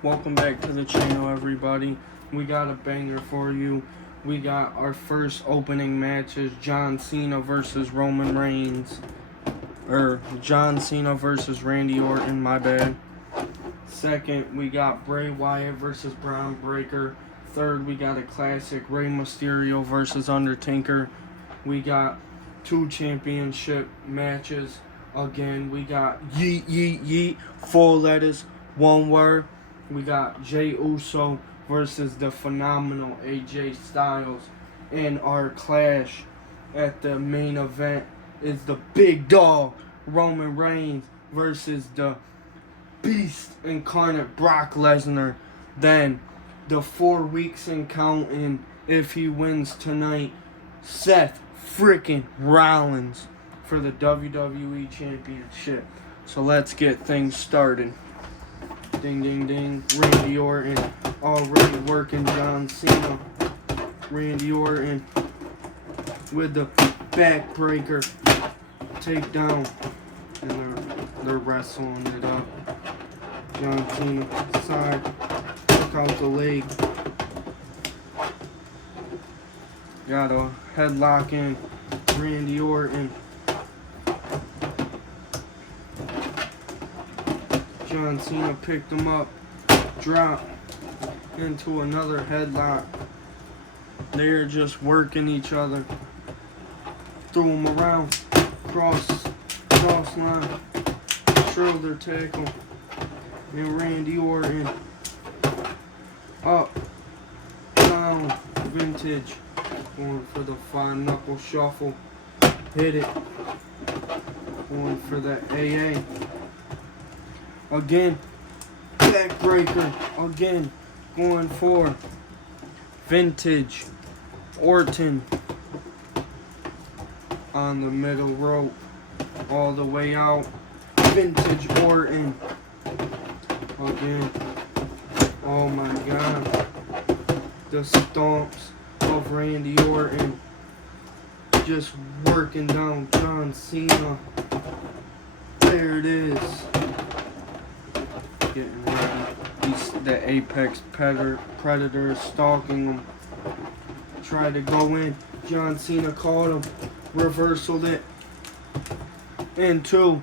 Welcome back to the channel, everybody. We got a banger for you. We got our first opening matches, John Cena versus Roman Reigns. John Cena versus Randy Orton, my bad. Second, we got Bray Wyatt versus Braun Breaker. Third, we got a classic, Rey Mysterio versus Undertaker. We got two championship matches. Again, we got yeet, yeet, yeet, 4 letters, 1 word. We got Jey Uso versus the phenomenal AJ Styles. And our clash at the main event is the big dog, Roman Reigns, versus the beast incarnate, Brock Lesnar. Then, the 4 weeks and counting, if he wins tonight, Seth freaking Rollins for the WWE Championship. So let's get things started. Ding, ding, ding. Randy Orton already working John Cena. Randy Orton with the backbreaker takedown. And they're wrestling it up. John Cena side. Took out the leg. Got a headlock in. Randy Orton. John Cena picked him up, dropped into another headlock. They're just working each other. Threw him around, cross line, shoulder tackle, and Randy Orton up, down, vintage, going for the 5-knuckle shuffle, hit it, going for the AA. Again, backbreaker, again, going for vintage Orton on the middle rope, all the way out, vintage Orton, again, oh my god, the stomps of Randy Orton, just working down John Cena, there it is. Getting ready. The apex predator stalking him. Tried to go in. John Cena caught him. Reversaled it into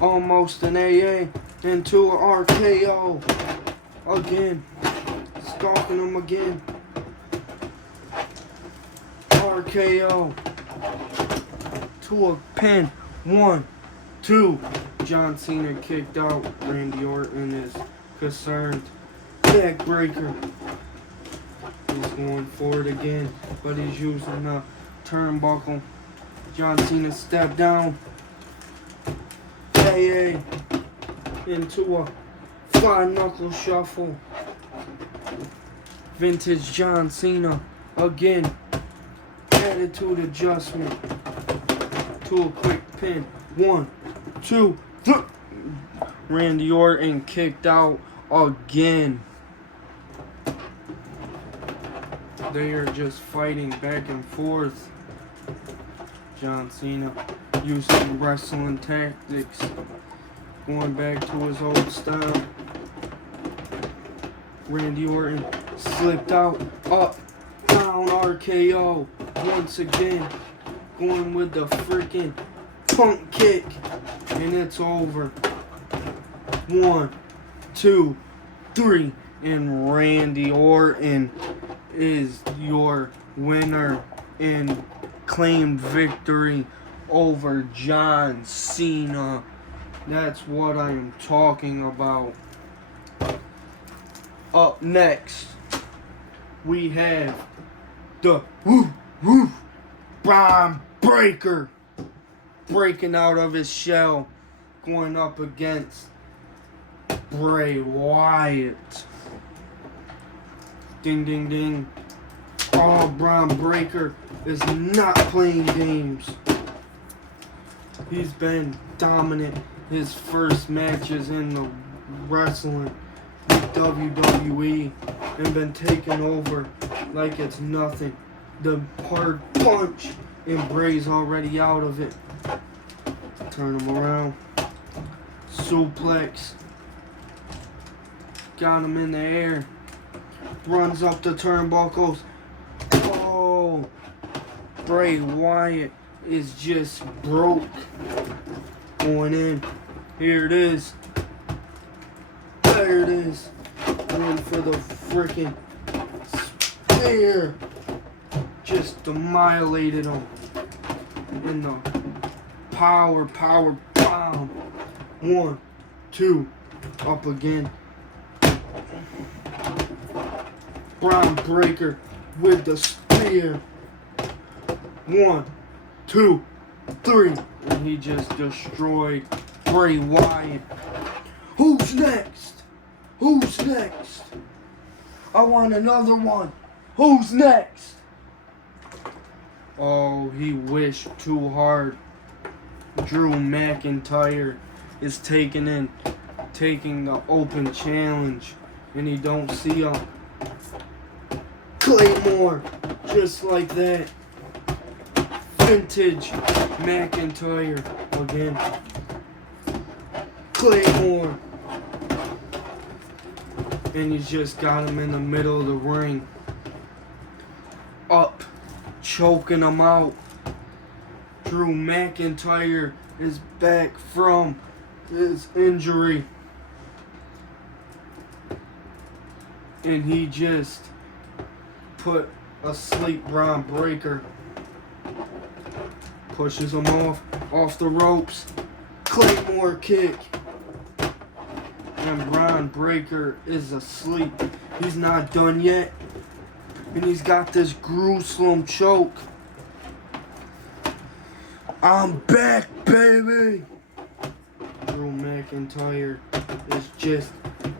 almost an AA. Into an RKO. Again. Stalking him again. RKO. To a pin. 1, 2. John Cena kicked out. Randy Orton is concerned. Backbreaker. He's going for it again, but he's using the turnbuckle. John Cena stepped down. AA into a 5-knuckle shuffle. Vintage John Cena again. Attitude adjustment to a quick pin. 1, 2. Randy Orton kicked out again. They are just fighting back and forth. John Cena using wrestling tactics, going back to his old style. Randy Orton slipped out, up, down, RKO. Once again, going with the freaking punk kick. And it's over. 1, 2, 3. And Randy Orton is your winner and claimed victory over John Cena. That's what I am talking about. Up next, we have the Braun Breaker breaking out of his shell, going up against Bray Wyatt. Ding, ding, ding. Oh, Braun Breaker is not playing games. He's been dominant his first matches in the wrestling with WWE and been taken over like it's nothing. The hard punch, and Bray's already out of it. Turn him around. Suplex. got him in the air. Runs up the turnbuckles. Oh, Bray Wyatt is just broke. Going in. Here it is. There it is. Going for the freaking spear. Just annihilated him. In the power bomb. 1, 2, up again. Braun Breaker with the spear. 1, 2, 3. And he just destroyed Bray Wyatt. Who's next? Who's next? I want another one. Who's next? Oh, he wished too hard. Drew McIntyre is taking the open challenge, and he don't see him. Claymore, just like that. Vintage McIntyre again. Claymore. And he's just got him in the middle of the ring. Up, choking him out. Drew McIntyre is back from his injury. And he just put asleep Braun Breaker. Pushes him off the ropes. Claymore kick. And Braun Breaker is asleep. He's not done yet. And he's got this gruesome choke. I'm back, baby! Drew McIntyre is just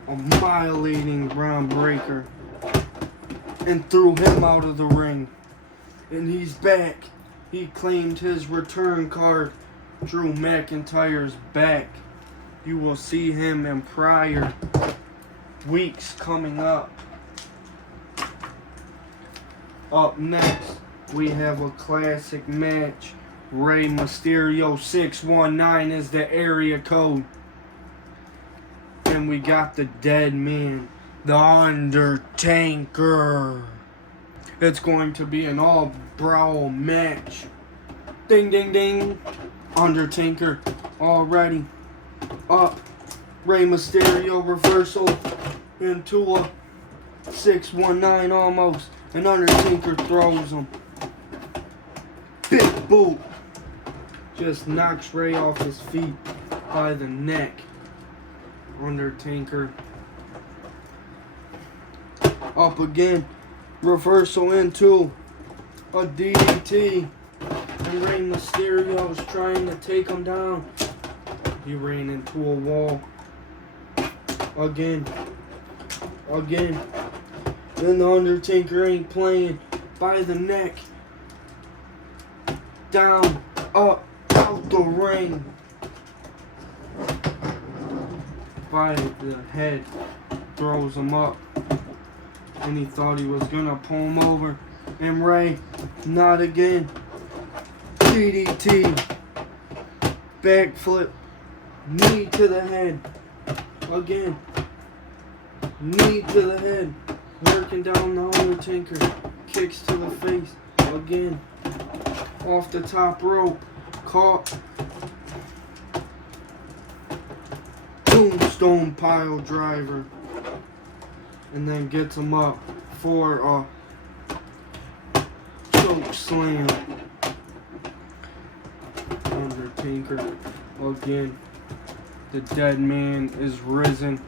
annihilating Braun Breaker. And threw him out of the ring. And he's back. He claimed his return card. Drew McIntyre's back. You will see him in prior weeks coming up. Up next, we have a classic match. Rey Mysterio 619 is the area code. And we got the dead man, The Undertaker. It's going to be an all-brawl match. Ding, ding, ding. Undertaker already up. Rey Mysterio reversal into a 619 almost. And Undertaker throws him. Big boot. Just knocks Rey off his feet by the neck. Undertaker up again. Reversal into a DDT. And Rey Mysterio is trying to take him down. He ran into a wall. Again. Then the Undertaker ain't playing. By the neck. Down. Up. Out the ring. By the head. Throws him up. And he thought he was gonna pull him over. And Rey, not again. DDT. Backflip. Knee to the head. Again. Knee to the head. Working down the Undertaker. Kicks to the face. Again. Off the top rope. Caught. Tombstone pile driver. And then gets him up for a choke slam. Undertaker again. The dead man is risen.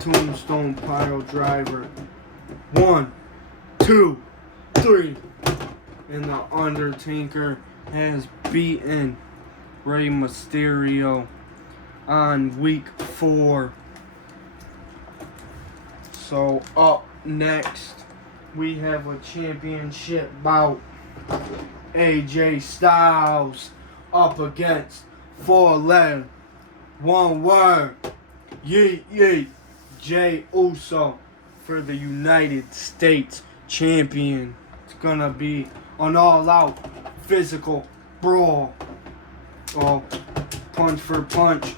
Tombstone pile driver. 1, 2, 3. And the Undertaker has beaten Rey Mysterio on week 4. So up next, we have a championship bout. AJ Styles up against 4-letter, one word, yeet yeet, Jey Uso for the United States champion. It's gonna be an all-out physical brawl. Oh, punch for punch,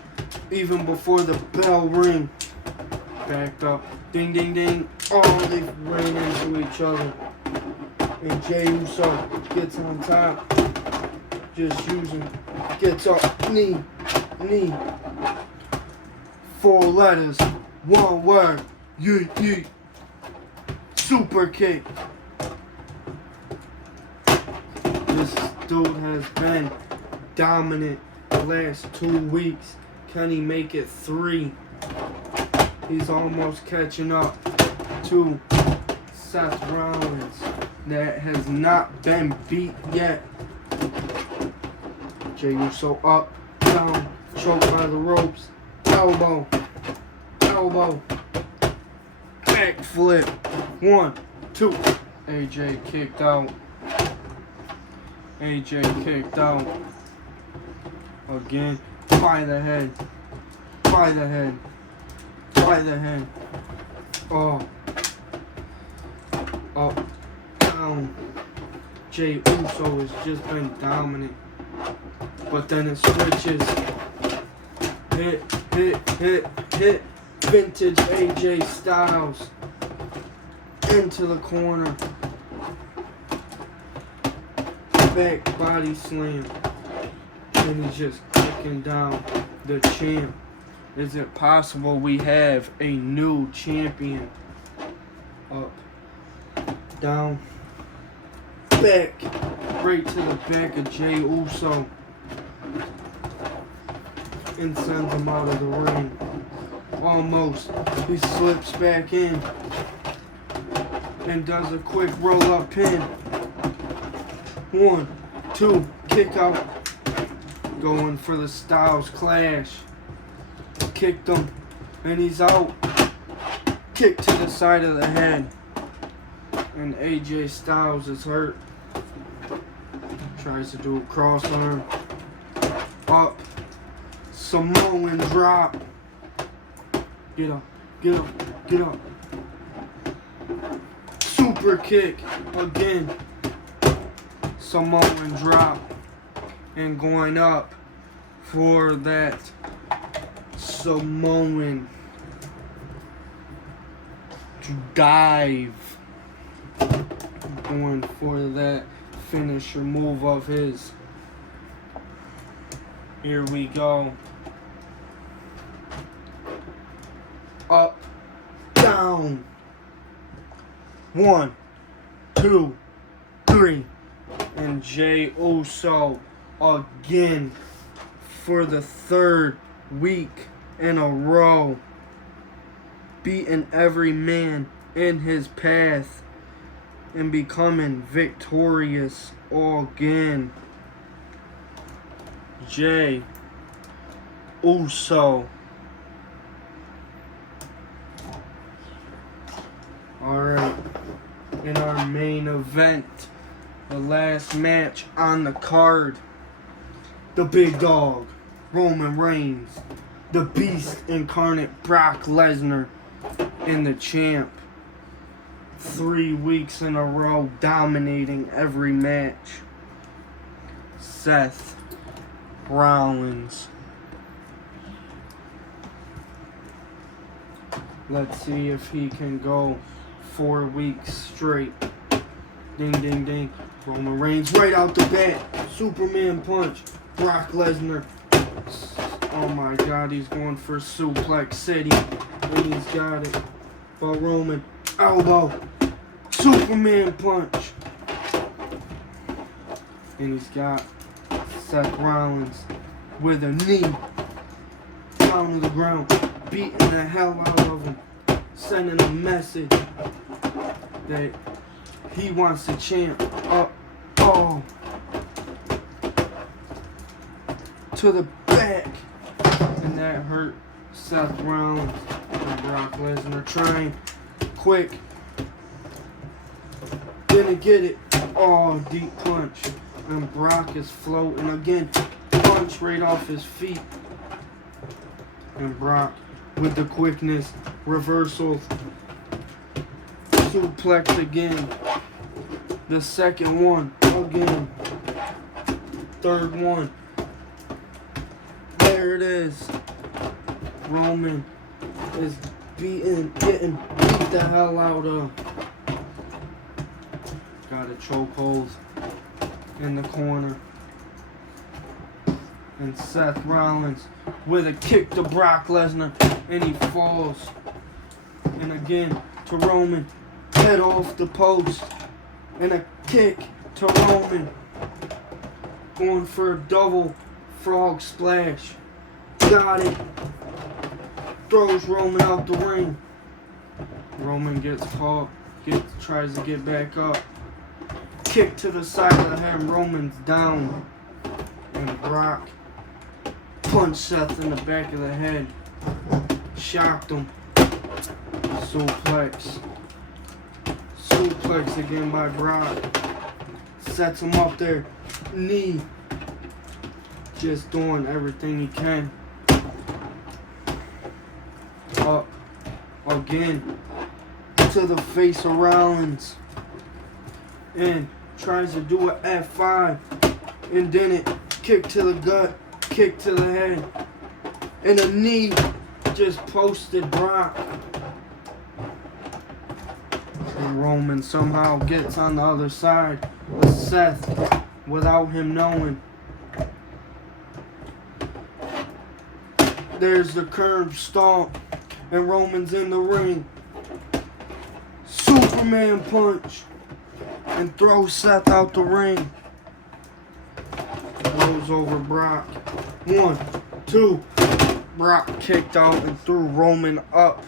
even before the bell ring. backed up. Ding, ding, ding. Oh, they ran into each other. And Jey Uso gets on top. Just gets up. Knee. 4 letters. 1 word. Yeet. Super kick. This dude has been dominant the last 2 weeks. Can he make it 3? He's almost catching up to Seth Rollins that has not been beat yet. Jey Uso up, down, choked by the ropes, elbow, backflip, 1, 2. AJ kicked out. Again, by the head. Oh. Up, down. Jey Uso has just been dominant. But then it switches. Hit. Vintage AJ Styles. Into the corner. Back body slam. And he's just kicking down the champ. Is it possible we have a new champion? Up, down, back, right to the back of Jey Uso. And sends him out of the ring. Almost. He slips back in. And does a quick roll-up pin. 1, 2, kick out. Going for the Styles Clash. Kicked him. And he's out. Kick to the side of the head. And AJ Styles is hurt. Tries to do a cross arm. Up. Samoan drop. Get up. Super kick. Again. Samoan drop. And going up for that Samoan dive. Going for that finisher move of his. Here we go. Up, down. 1, 2, 3. And Jey Uso again for the 3rd week in a row, beating every man in his path and becoming victorious again. Jey Uso. Alright, in our main event, the last match on the card, the big dog, Roman Reigns, the beast incarnate, Brock Lesnar, and the champ. 3 weeks in a row, dominating every match. Seth Rollins. Let's see if he can go 4 weeks straight. Ding, ding, ding. Roman Reigns right out the bat. Superman punch. Brock Lesnar. Oh my God, he's going for Suplex City. And he's got it. But Roman, elbow. Superman punch. And he's got Seth Rollins with a knee. Down to the ground. Beating the hell out of him. Sending a message that he wants the champ up. Oh. To the back. And that hurt Seth Rollins and Brock Lesnar. Trying quick. Didn't get it. Oh, deep punch. And Brock is floating again. Punch right off his feet. And Brock with the quickness. Reversal. Suplex again. The second one again. Third one. There it is. Roman is getting beat the hell out of. Got a chokehold in the corner. And Seth Rollins with a kick to Brock Lesnar, and he falls. And again to Roman, head off the post, and a kick to Roman, going for a double frog splash. Got it. Throws Roman out the ring. Roman gets caught, tries to get back up. Kick to the side of the head. Roman's down, and Brock punched Seth in the back of the head. Shocked him. Suplex. Suplex again by Brock. Sets him up there. Knee. Just doing everything he can. Up. Again. To the face of Rollins. And tries to do an F5. And then it kick to the gut. Kick to the head. And a knee just posted Brock. And Roman somehow gets on the other side of Seth without him knowing. There's the curb stomp. And Roman's in the ring. Superman punch. And throws Seth out the ring. Goes over Brock. 1, 2. Brock kicked out and threw Roman up.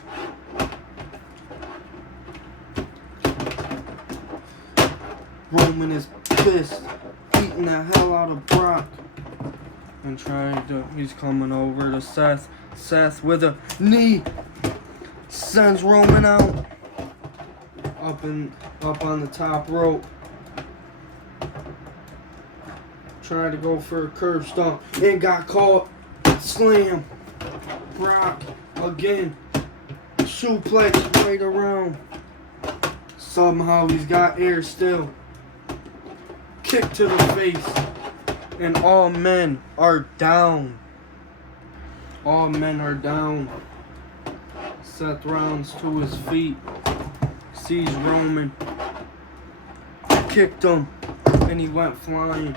Roman is pissed, beating the hell out of Brock. And he's coming over to Seth. Seth with a knee sends Roman out. Up on the top rope. Tried to go for a curb stomp and got caught. Slam. Brock again. Suplex right around. Somehow he's got air still. Kick to the face. And all men are down. All men are down. Seth Rollins to his feet. Sees Roman. Kicked him. And he went flying.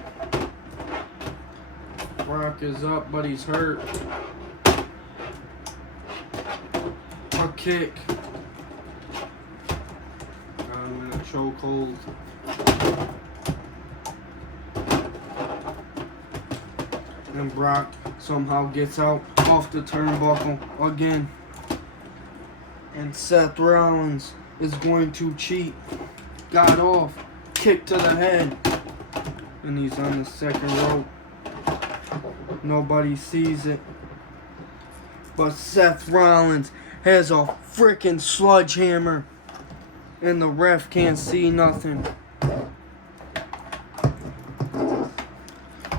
Brock is up, but he's hurt. A kick. Got him in a chokehold. And Brock somehow gets out off the turnbuckle again. And Seth Rollins is going to cheat. Got off. Kick to the head. And he's on the second rope. Nobody sees it. But Seth Rollins has a freaking sledgehammer. And the ref can't see nothing.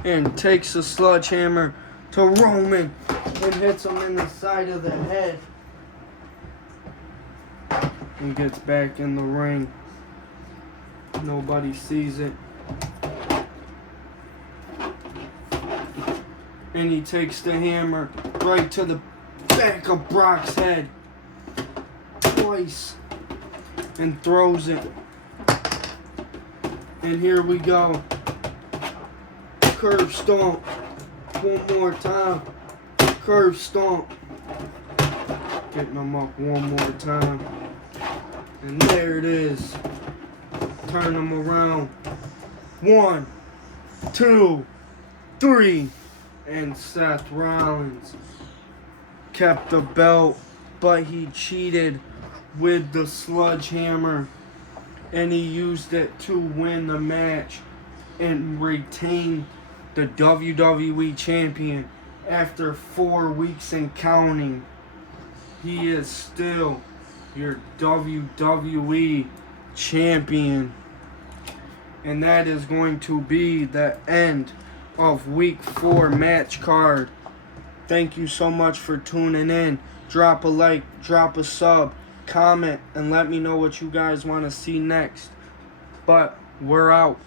And takes the sledgehammer to Roman. And hits him in the side of the head. And gets back in the ring. Nobody sees it. And he takes the hammer right to the back of Brock's head. Twice. And throws it. And here we go. Curb stomp. One more time. Curb stomp. Getting him up one more time. And there it is. Turn him around. 1, 2, 3. And Seth Rollins kept the belt, but he cheated with the sledgehammer. And he used it to win the match and retain the WWE champion after 4 weeks and counting. He is still your WWE champion. And that is going to be the end of Week 4 match card. Thank you so much for tuning in. Drop a like, drop a sub, comment, and let me know what you guys want to see next. But we're out.